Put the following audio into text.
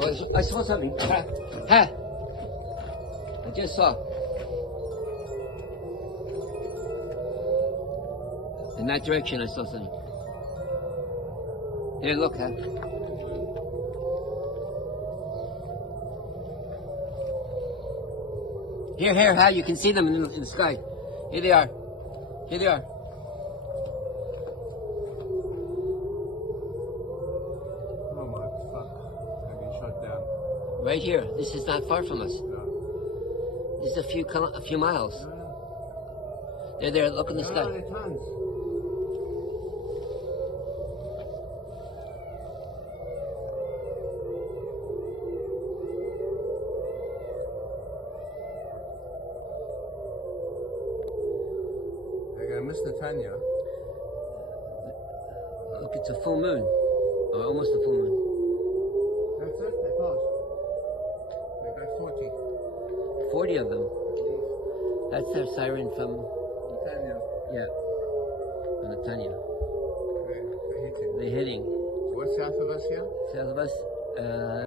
Oh, I saw something. Ha! I just saw. In that direction, I saw something. Here, look, huh? Here, Hal, you can see them in the sky. Here they are. Here they are. Oh my fuck. I've been shot down. Right here. This is not far from us. No. This is a few miles. No. They're there. Look in the No, sky. they're tons. They're gonna miss Netanya. Look, it's a full moon. Or almost a full moon. That's it, they passed. They got 40. 40 of them. That's their siren from, Netanya. yeah, from Netanya. They're hitting. They're hitting. What's south of us here? South of us,